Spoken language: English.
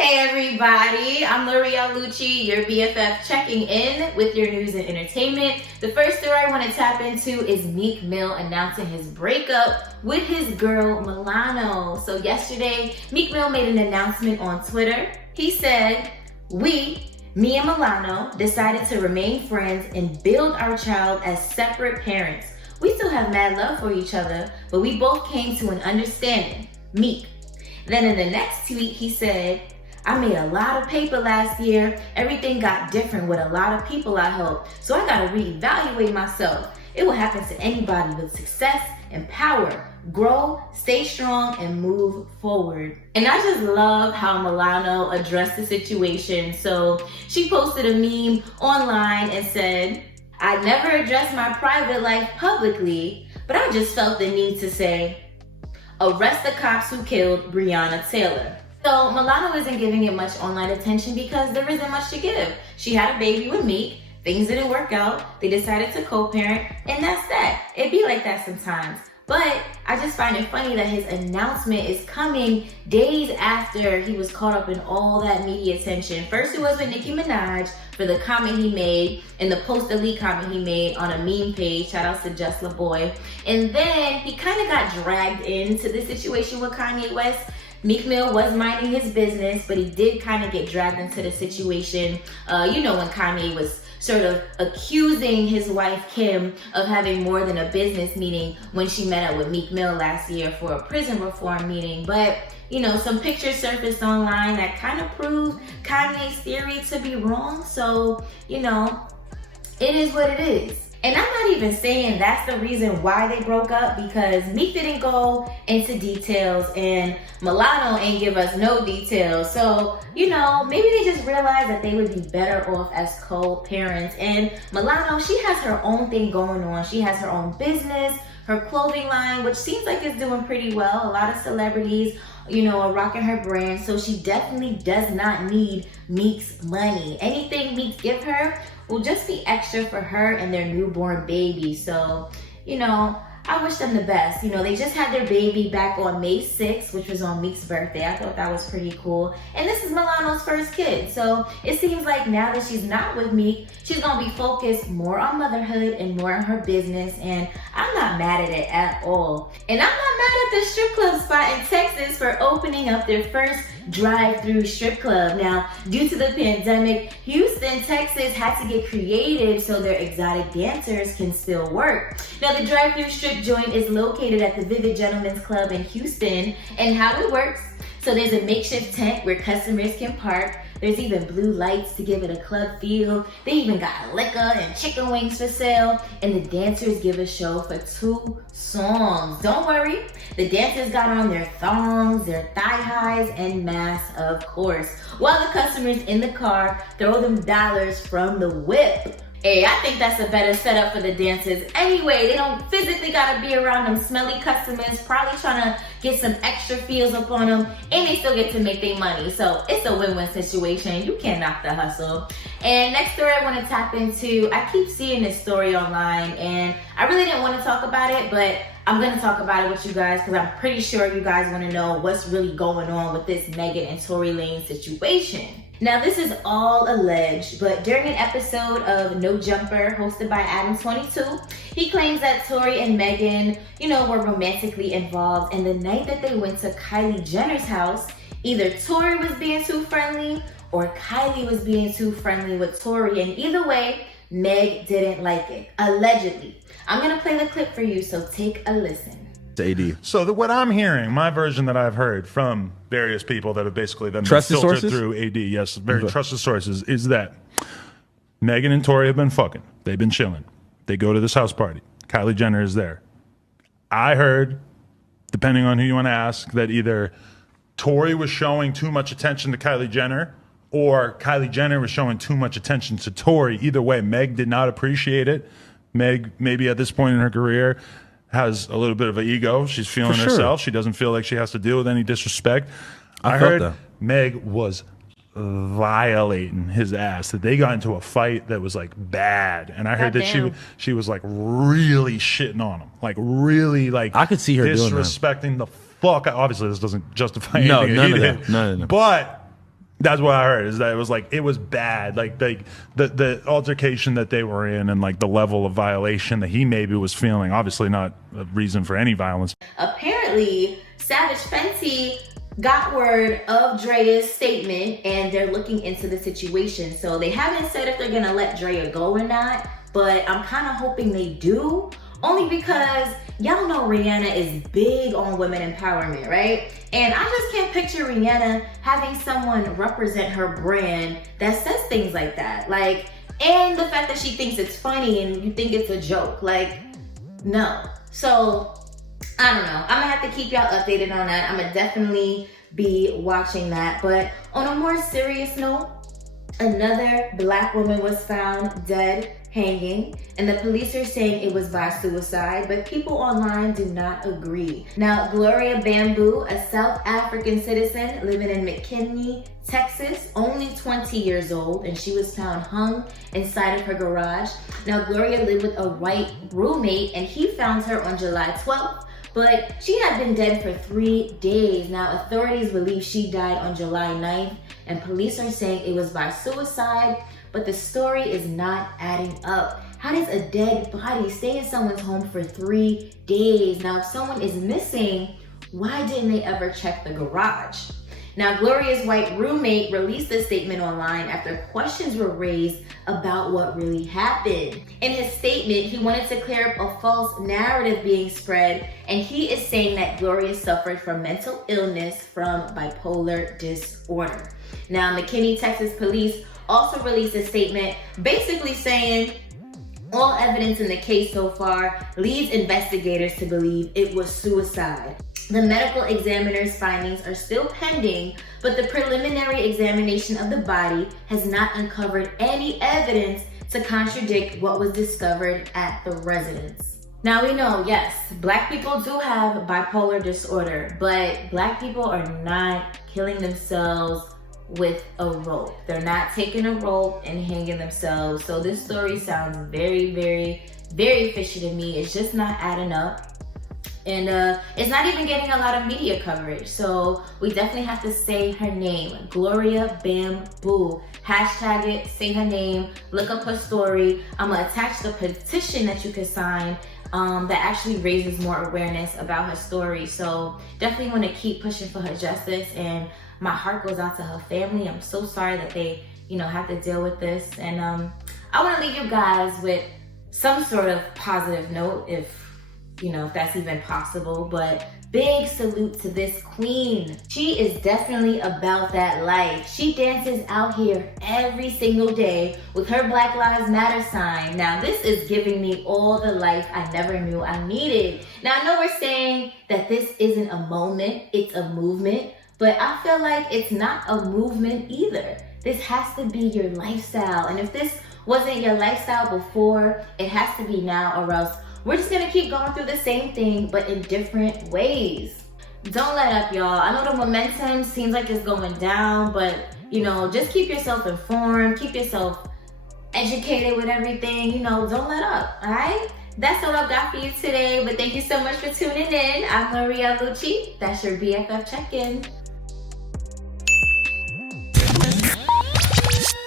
Hey everybody, I'm L'Oreal Lucci, your BFF, checking in with your news and entertainment. The first story I want to tap into is MeekMill announcing his breakup with his girl Milano. So yesterday, MeekMill made an announcement on Twitter. He said, me and Milano, decided to remain friends and build our child as separate parents. We still have mad love for each other, but we both came to an understanding. Meek. Then in the next tweet, he said, I made a lot of paper last year. Everything got different with a lot of people I helped. So I gotta reevaluate myself. It will happen to anybody with success and power. Grow, stay strong, and move forward. And I just love how Milano addressed the situation. So she posted a meme online and said, I never addressed my private life publicly, but I just felt the need to say, arrest the cops who killed Breonna Taylor. So Milano isn't giving it much online attention because there isn't much to give. She had a baby with Meek, things didn't work out, they decided to co-parent, and that's that. It be like that sometimes. But I just find it funny that his announcement is coming days after he was caught up in all that media attention. First it was with Nicki Minaj for the comment he made and the post-delete comment he made on a meme page, shout out to Just La Boy. And then he kind of got dragged into the situation with Kanye West. MeekMill was minding his business, but he did kind of get dragged into the situation. When Kanye was sort of accusing his wife Kim of having more than a business meeting when she met up with MeekMill last year for a prison reform meeting. But some pictures surfaced online that kind of proved Kanye's theory to be wrong. So, it is what it is. And I'm not even saying that's the reason why they broke up, because Meek didn't go into details and Milano ain't give us no details. So, maybe they just realized that they would be better off as co-parents. And Milano, she has her own thing going on. She has her own business, her clothing line, which seems like it's doing pretty well. A lot of celebrities, are rocking her brand. So she definitely does not need Meek's money. Anything Meek give her will just be extra for her and their newborn baby. So, I wish them the best. They just had their baby back on May 6th, which was on Meek's birthday. I thought that was pretty cool. And this is Milano's first kid. So it seems like now that she's not with Meek, she's gonna be focused more on motherhood and more on her business. And I'm not mad at it at all. And I'm not mad at the strip club spot in Texas for opening up their first drive-through strip club. Now, due to the pandemic, Houston, Texas had to get creative so their exotic dancers can still work. Now, the drive-through strip joint is located at the Vivid Gentlemen's Club in Houston, and how it works, so there's a makeshift tent where customers can park. There's even blue lights to give it a club feel. They even got liquor and chicken wings for sale, and the dancers give a show for 2 songs. Don't worry, the dancers got on their thongs, their thigh highs, and masks, of course, while the customers in the car throw them dollars from the whip. Hey, I think that's a better setup for the dancers. Anyway, they don't physically gotta be around them smelly customers, probably trying to get some extra feels up on them, and they still get to make their money. So it's a win-win situation. You can't knock the hustle. And next story I want to tap into, I keep seeing this story online, and I really didn't want to talk about it, but I'm going to talk about it with you guys because I'm pretty sure you guys want to know what's really going on with this Megan and Tory Lanez situation. Now, this is all alleged, but during an episode of No Jumper hosted by Adam22, he claims that Tory and Megan, were romantically involved, and the night that they went to Kylie Jenner's house, either Tory was being too friendly or Kylie was being too friendly with Tory, and either way, Meg didn't like it, allegedly. I'm gonna play the clip for you, so take a listen. AD. So what I'm hearing, my version that I've heard from various people that have basically been Trusted filtered sources? through AD, yes, very trusted sources, is that Megan and Tory have been fucking. They've been chilling. They go to this house party. Kylie Jenner is there. I heard, depending on who you want to ask, that either Tory was showing too much attention to Kylie Jenner or Kylie Jenner was showing too much attention to Tory. Either way, Meg did not appreciate it. Meg, maybe at this point in her career, has a little bit of an ego. She's feeling herself. She doesn't feel like she has to deal with any disrespect. I heard that Meg was violating his ass, that they got into a fight that was like bad, and I heard that she was like really shitting on him, like really like I could see her disrespecting the fuck. Obviously, this doesn't justify anything. None of that. But That's what I heard, is that it was like, it was bad. Like the altercation that they were in, and like the level of violation that he maybe was feeling, obviously not a reason for any violence. Apparently, Savage Fenty got word of Drea's statement and they're looking into the situation. So they haven't said if they're gonna let Drea go or not, but I'm kind of hoping they do. Only because y'all know Rihanna is big on women empowerment, right? And I just can't picture Rihanna having someone represent her brand that says things like that. Like, and the fact that she thinks it's funny and you think it's a joke. Like, no. So, I don't know. I'm gonna have to keep y'all updated on that. I'm gonna definitely be watching that. But on a more serious note, another Black woman was found dead, hanging, and the police are saying it was by suicide, but people online do not agree. Now, Gloria Bamboo, a South African citizen living in McKinney, Texas, only 20 years old, and she was found hung inside of her garage. Now, Gloria lived with a white roommate, and he found her on July 12th, but she had been dead for 3 days. Now, authorities believe she died on July 9th, and police are saying it was by suicide, but the story is not adding up. How does a dead body stay in someone's home for 3 days? Now, if someone is missing, why didn't they ever check the garage? Now, Gloria's white roommate released a statement online after questions were raised about what really happened. In his statement, he wanted to clear up a false narrative being spread, and he is saying that Gloria suffered from mental illness from bipolar disorder. Now, McKinney, Texas police also released a statement basically saying all evidence in the case so far leads investigators to believe it was suicide. The medical examiner's findings are still pending, but the preliminary examination of the body has not uncovered any evidence to contradict what was discovered at the residence. Now we know, yes, Black people do have bipolar disorder, but Black people are not killing themselves with a rope. They're not taking a rope and hanging themselves. So this story sounds very, very, very fishy to me. It's just not adding up. And it's not even getting a lot of media coverage. So we definitely have to say her name, Gloria Bamboo. Hashtag it, say her name, look up her story. I'm gonna attach the petition that you can sign that actually raises more awareness about her story. So definitely wanna keep pushing for her justice, and my heart goes out to her family. I'm so sorry that they, have to deal with this. And I wanna leave you guys with some sort of positive note, if that's even possible. But big salute to this queen. She is definitely about that life. She dances out here every single day with her Black Lives Matter sign. Now, this is giving me all the life I never knew I needed. Now, I know we're saying that this isn't a moment, it's a movement, but I feel like it's not a movement either. This has to be your lifestyle. And if this wasn't your lifestyle before, it has to be now, or else we're just gonna keep going through the same thing, but in different ways. Don't let up, y'all. I know the momentum seems like it's going down, but just keep yourself informed, keep yourself educated with everything. Don't let up, all right? That's all I've got for you today, but thank you so much for tuning in. I'm Maria Lucci. That's your BFF check-in.